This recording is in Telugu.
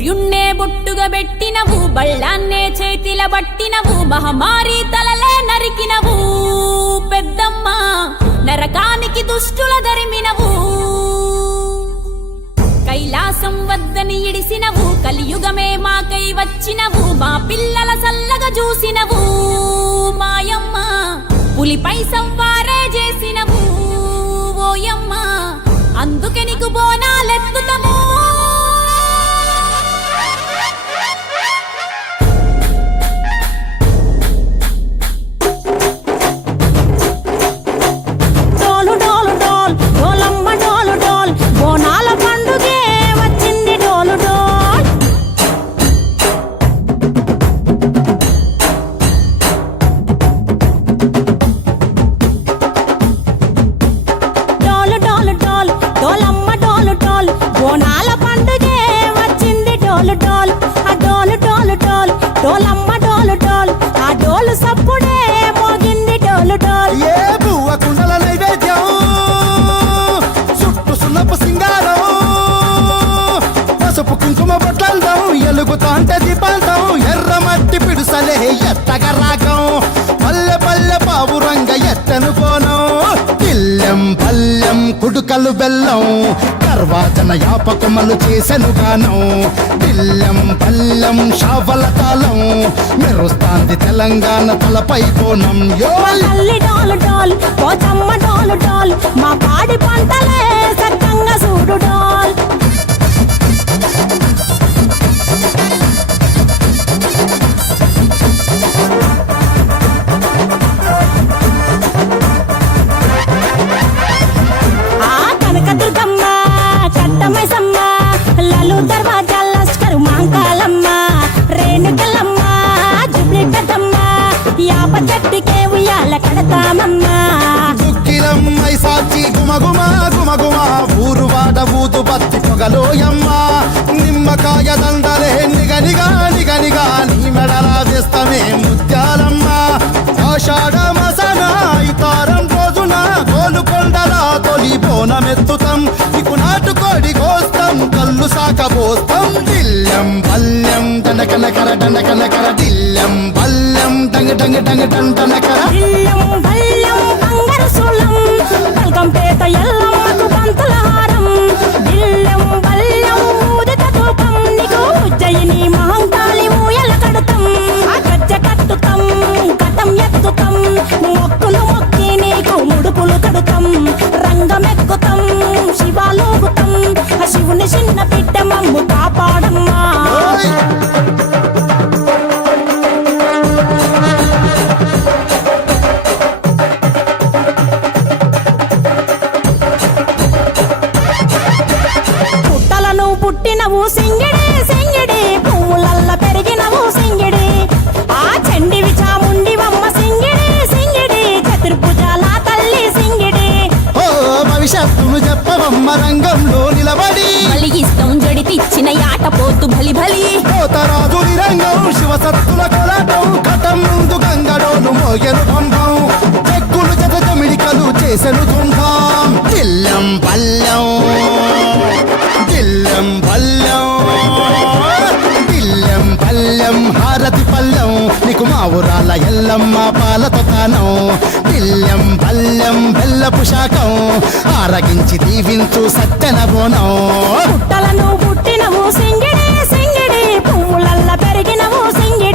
సూర్యున్నే బొట్టుగా పెట్టినవు, బళ్ళాన్నే చేతిల బట్టినవు, మహమారి తలలే నరికినవు పెద్దమ్మ, నరకానికి దుష్టుల దరిమినవు. కైలాసం వద్దని ఇడిసినవు, కలియుగమే మాకై వచ్చినవు, మా పిల్లల సల్లగా చూసినవు మాయమ్మ, పులిపై సంవారే చేసినవు ఓయమ్మ, అందుకే నీకు బోనాలెత్తుతము. ఎలుగుతాంటే దీపాలతం ఎర్రమట్టి పిడుసలే ఎత్తగా రాగం, పల్లె పల్లె పావురంగ ఎత్తను కోనం, పిల్లెం పల్లెం కుడుకలు బెల్లం, దర్వాజన యాపకమలు చేసెను గానం, పిల్లెం పల్లెం షావల తాళం, మెరుస్తాంది తెలంగాణ తలపై కోణం. మా పాడి పంటలే సక్కంగా చూడు డాల్. దుక్కిలమ్మై సాచి గుమగుమా గుమగుమా, ఊరు వాడ ఊదు బత్తి పొగలోయమ్మ, నిమ్మకాయ దండలే నిగనిగా నిగనిగా, నీ మెడలా వేస్తమే ముత్యాలమ్మ, ఆషాఢ మసన ఇతారం రోజున గోలుకొండల తొలి బోనమెత్తుతాం, నీకు నాటుకోడి కోస్తాం, కళ్ళు సాకబోస్తాం, దిల్లెం పల్లెం దండకనకర దండకనకర, దిల్లెం పల్లెం డంగ డంగ డంగ డండనకర, పేట ఎల్లమ్మకు పంతుల హారం, దిల్లెం బల్లెం ఊదిత తూపం, నీకు ఉజ్జయిని మహంకాళి ఊయల కడుతాం, గజ్జ కట్టుతాం కటం ఎత్తుతాం, మొక్కులు మొక్కి నీకు ముడుపులు కడుతాం, రంగమెక్కుతాం శివాలోగుతాం, శివుని చిన్న బిడ్డ మమ్ము కాపాడమ్మా. పుట్టినవు సింగిడి సింగిడి, పువ్వులల్ల పెరిగినవు సింగిడి, ఆ చండివి చాముండివమ్మ సింగిడి సింగిడి, చతుర్భుజాల తల్లి సింగిడి. ఓ భవిష్యత్తును చెప్పవమ్మ రంగంలో నిలబడి, బలిగిస్తాం జడితిచ్చిన యాట పోతు బలి బలి, పోతరాజు రంగం శివసత్తుల కొలటం, కటం ముందు గంగడోను మోగెను పంపం, చెక్కులు జత జమిడికలు చేసెను తుంభం, దిల్లెం పల్లెం దిల్లెం పల్లెం దిల్లెం పల్లెం హారతి పల్లెం, నీకు మా ఊరాల ఎల్లమ్మ పాలతో కానం, దిల్లెం పల్లెం బెల్లపు శాఖం, ఆరగించి దీవించు సత్యన బోనం. పుట్టలను